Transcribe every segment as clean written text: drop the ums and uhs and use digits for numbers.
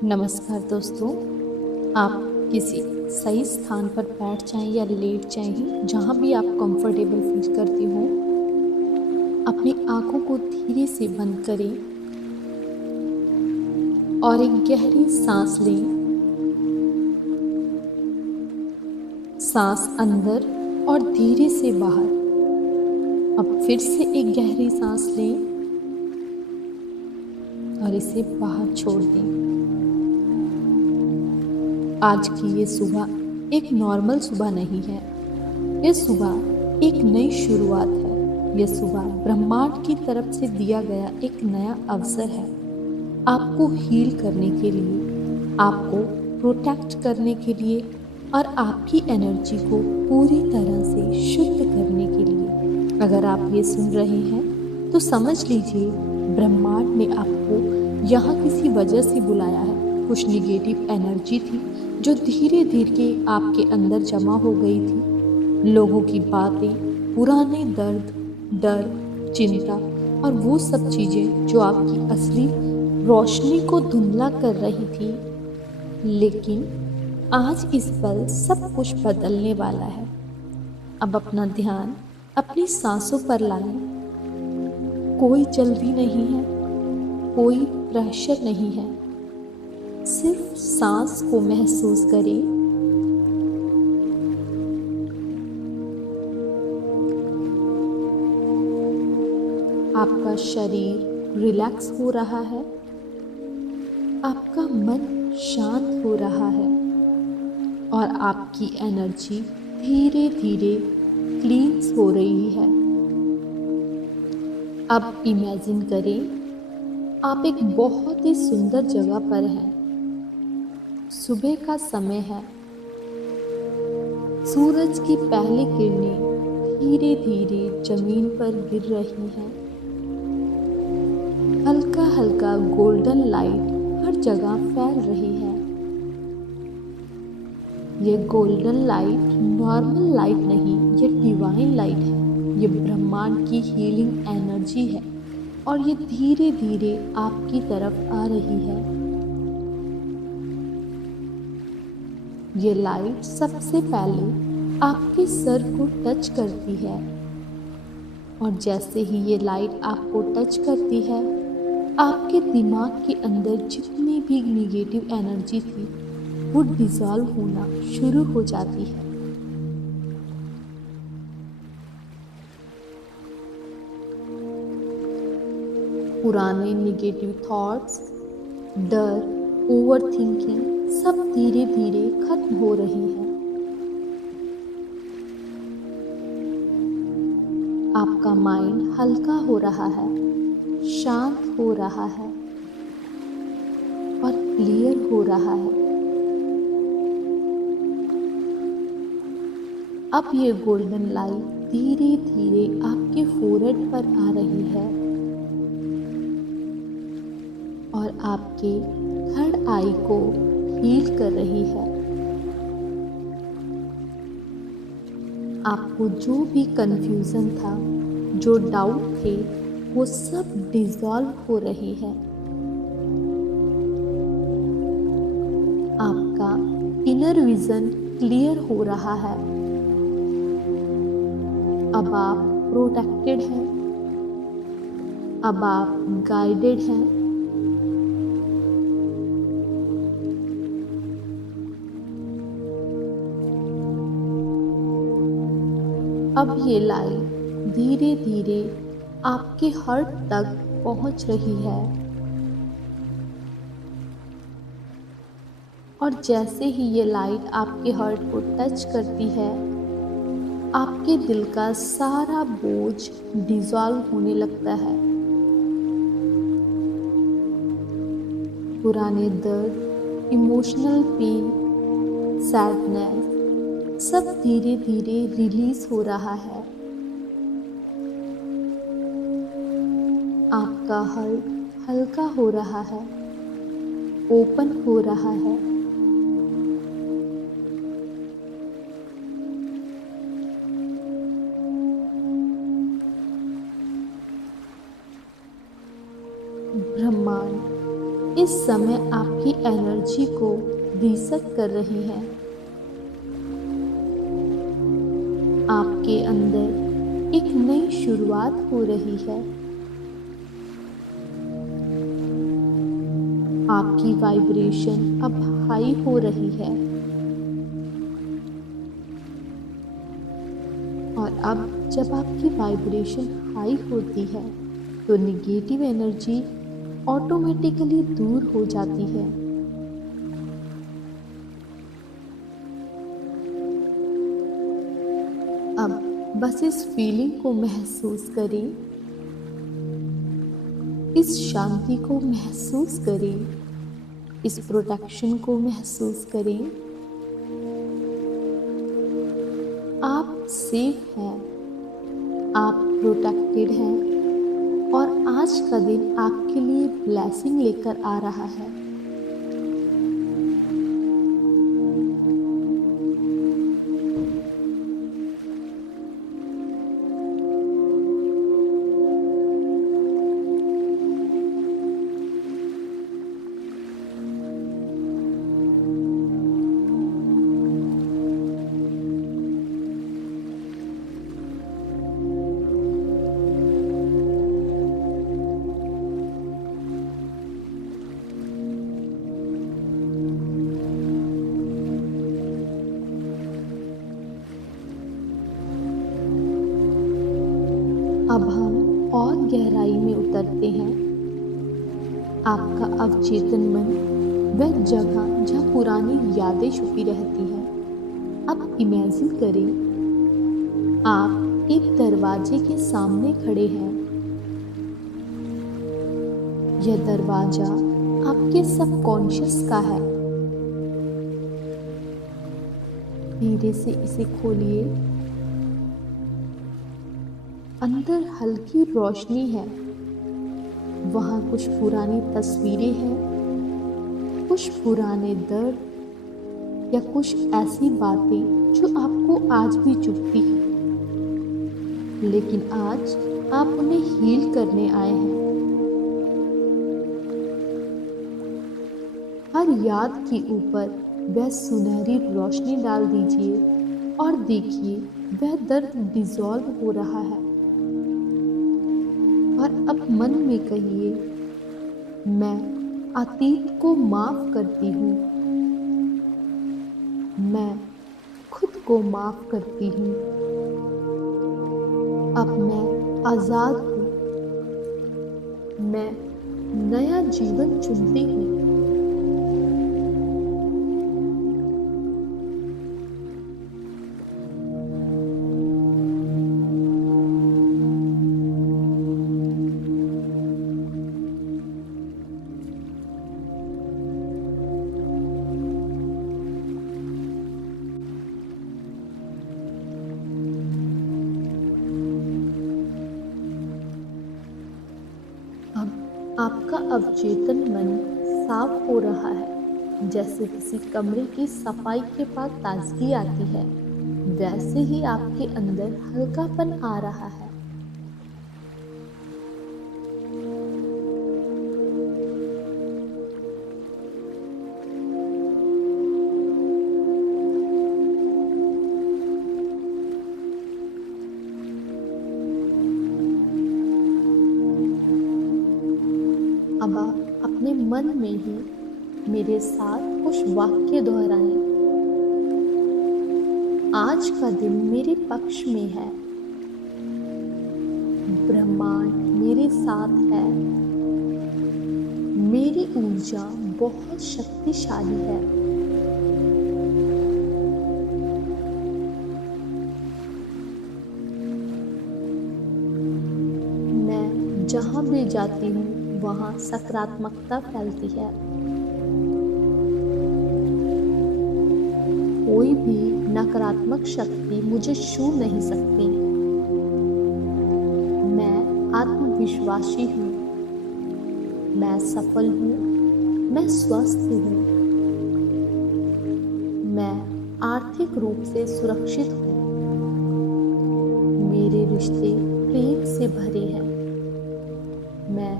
नमस्कार दोस्तों। आप किसी सही स्थान पर बैठ जाएं या लेट जाएं, जहां भी आप कंफर्टेबल फील करती हो। अपनी आंखों को धीरे से बंद करें और एक गहरी सांस लें। सांस अंदर और धीरे से बाहर। अब फिर से एक गहरी सांस लें और इसे बाहर छोड़ दें। आज की ये सुबह एक नॉर्मल सुबह नहीं है। ये सुबह एक नई शुरुआत है। ये सुबह ब्रह्मांड की तरफ से दिया गया एक नया अवसर है, आपको हील करने के लिए, आपको प्रोटेक्ट करने के लिए और आपकी एनर्जी को पूरी तरह से शुद्ध करने के लिए। अगर आप ये सुन रहे हैं तो समझ लीजिए ब्रह्मांड ने आपको यहाँ किसी वजह से बुलाया है। कुछ निगेटिव एनर्जी थी जो धीरे धीरे आपके अंदर जमा हो गई थी। लोगों की बातें, पुराने दर्द, डर, चिंता और वो सब चीज़ें जो आपकी असली रोशनी को धुंधला कर रही थी। लेकिन आज इस पल सब कुछ बदलने वाला है। अब अपना ध्यान अपनी सांसों पर लाएं। कोई जल्दी नहीं है, कोई प्रेशर नहीं है। सिर्फ सांस को महसूस करें। आपका शरीर रिलैक्स हो रहा है, आपका मन शांत हो रहा है और आपकी एनर्जी धीरे धीरे क्लींस हो रही है। अब इमेजिन करें, आप एक बहुत ही सुंदर जगह पर हैं। सुबह का समय है। सूरज की पहली किरणें धीरे धीरे जमीन पर गिर रही हैं। हल्का हल्का गोल्डन लाइट हर जगह फैल रही है। ये गोल्डन लाइट नॉर्मल लाइट नहीं, ये डिवाइन लाइट है। ये ब्रह्मांड की हीलिंग एनर्जी है और ये धीरे धीरे आपकी तरफ आ रही है। ये लाइट सबसे पहले आपके सर को टच करती है और जैसे ही ये लाइट आपको टच करती है, आपके दिमाग के अंदर जितनी भी निगेटिव एनर्जी थी वो डिसॉल्व होना शुरू हो जाती है। पुराने निगेटिव थॉट्स, डर, ओवर थिंकिंग सब धीरे धीरे खत्म हो रही हैं। आपका माइंड हल्का हो रहा है, शांत हो रहा है और क्लियर हो रहा है। अब ये गोल्डन लाइट धीरे धीरे आपके फोरहेड पर आ रही है और आपके थर्ड आई को हील कर रही है। आपको जो भी कंफ्यूजन था, जो डाउट थे, वो सब डिसॉल्व हो रही है। आपका इनर विजन क्लियर हो रहा है। अब आप प्रोटेक्टेड हैं, अब आप गाइडेड हैं। अब ये लाइट धीरे धीरे आपके हार्ट तक पहुंच रही है और जैसे ही ये लाइट आपके हार्ट को टच करती है, आपके दिल का सारा बोझ डिसॉल्व होने लगता है। पुराने दर्द, इमोशनल पेन, सैडनेस सब धीरे धीरे रिलीज हो रहा है। आपका हार्ट हल्का हो रहा है, ओपन हो रहा है। ब्रह्मांड इस इस समय आपकी एनर्जी को रीसेट कर रही हैं। आपके अंदर एक नई शुरुआत हो रही है। आपकी वाइब्रेशन अब हाई हो रही है और अब जब आपकी वाइब्रेशन हाई होती है तो निगेटिव एनर्जी ऑटोमेटिकली दूर हो जाती है। अब बस इस फीलिंग को महसूस करें, इस शांति को महसूस करें, इस प्रोटेक्शन को महसूस करें। आप सेफ हैं, आप प्रोटेक्टेड हैं और आज का दिन आपके लिए ब्लेसिंग लेकर आ रहा है। अब हम और गहराई में उतरते हैं। आपका अवचेतन मन वह जगह जहाँ पुरानी यादें छुपी रहती हैं। अब इमेजिन करें, आप एक दरवाजे के सामने खड़े हैं। यह दरवाजा आपके सबकॉन्शियस का है। धीरे से इसे खोलिए। अंदर हल्की रोशनी है। वहाँ कुछ पुरानी तस्वीरें हैं, कुछ पुराने दर्द या कुछ ऐसी बातें जो आपको आज भी चुभती हैं, लेकिन आज आप उन्हें हील करने आए हैं। हर याद के ऊपर वह सुनहरी रोशनी डाल दीजिए और देखिए वह दर्द डिसॉल्व हो रहा है। और अब मन में कहिए, मैं अतीत को माफ करती हूँ, मैं खुद को माफ करती हूँ। अब मैं आजाद हूँ, मैं नया जीवन चुनती हूँ। आपका अवचेतन मन साफ हो रहा है। जैसे किसी कमरे की सफाई के बाद ताजगी आती है, वैसे ही आपके अंदर हल्कापन आ रहा है। अब आप अपने मन में ही मेरे साथ कुछ वाक्य दोहराएं। आज का दिन मेरे पक्ष में है, ब्रह्मांड मेरे साथ है, मेरी ऊर्जा बहुत शक्तिशाली है। मैं जहाँ भी जाती हूँ वहाँ सकारात्मकता फैलती है। कोई भी नकारात्मक शक्ति मुझे छू नहीं सकती। मैं आत्मविश्वासी हूँ, मैं सफल हूँ, मैं स्वस्थ हूँ, मैं आर्थिक रूप से सुरक्षित हूँ, मेरे रिश्ते प्रेम से भरे हैं, मैं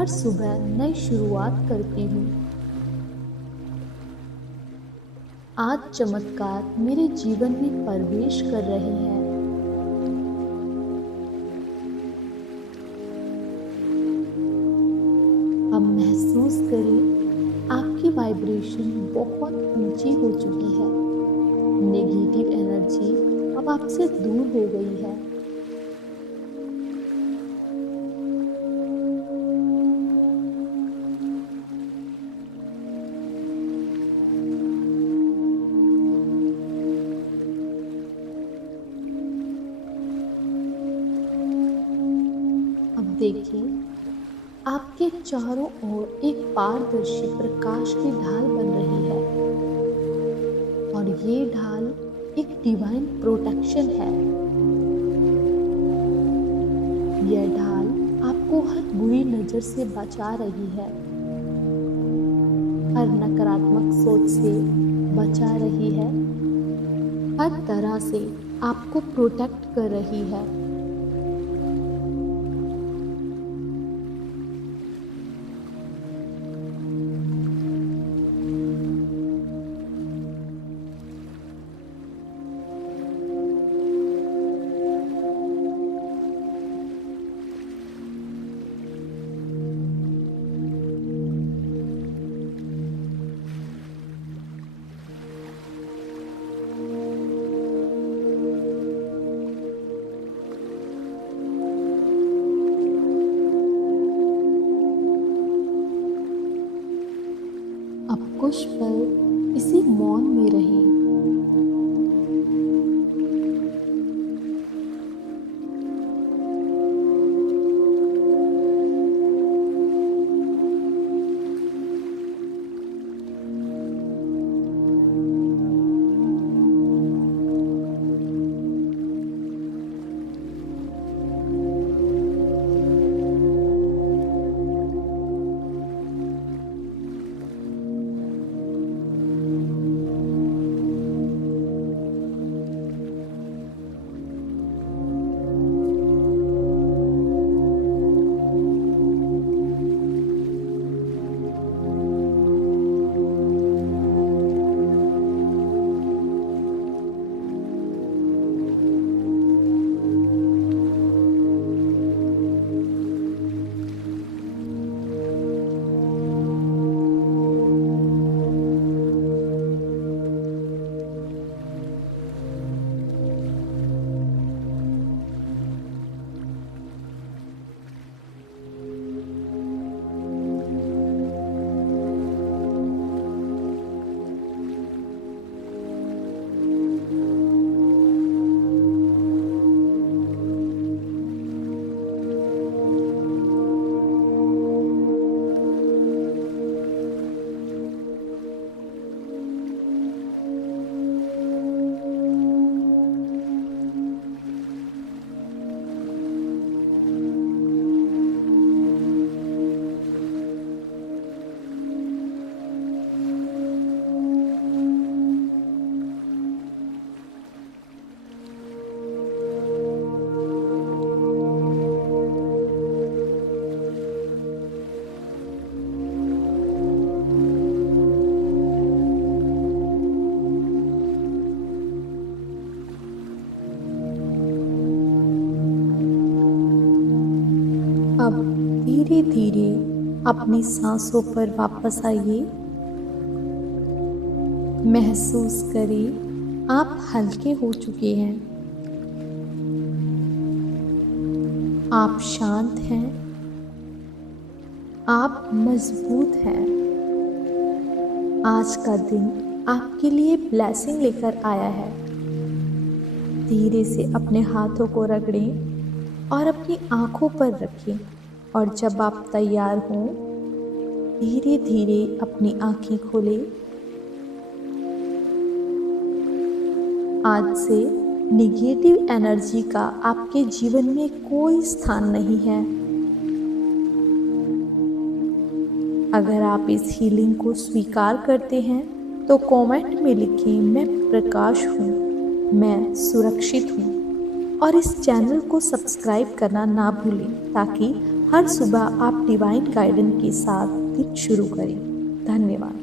हर सुबह नई शुरुआत करती हूँ। आज चमत्कार मेरे जीवन में प्रवेश कर रहे हैं। अब महसूस करें आपकी वाइब्रेशन बहुत ऊंची हो चुकी है। नेगेटिव एनर्जी अब आपसे दूर हो गई है। अब देखिए, आपके चारों ओर एक पारदर्शी प्रकाश की ढाल बन रही है और ये ढाल एक डिवाइन प्रोटेक्शन है। यह ढाल आपको हर बुरी नजर से बचा रही है, हर नकारात्मक सोच से बचा रही है, हर तरह से आपको प्रोटेक्ट कर रही है। अब कुछ पल इसी मौन में रहें। अब धीरे धीरे अपनी सांसों पर वापस आइए। महसूस करें आप हल्के हो चुके हैं, आप शांत हैं, आप मजबूत हैं। आज का दिन आपके लिए ब्लेसिंग लेकर आया है। धीरे से अपने हाथों को रगड़ें और अपनी आंखों पर रखें और जब आप तैयार हों धीरे धीरे अपनी आंखें खोलें। आज से निगेटिव एनर्जी का आपके जीवन में कोई स्थान नहीं है। अगर आप इस हीलिंग को स्वीकार करते हैं तो कमेंट में लिखें, मैं प्रकाश हूँ, मैं सुरक्षित हूँ। और इस चैनल को सब्सक्राइब करना ना भूलें ताकि हर सुबह आप डिवाइन गाइडेंस के साथ दिन शुरू करें। धन्यवाद।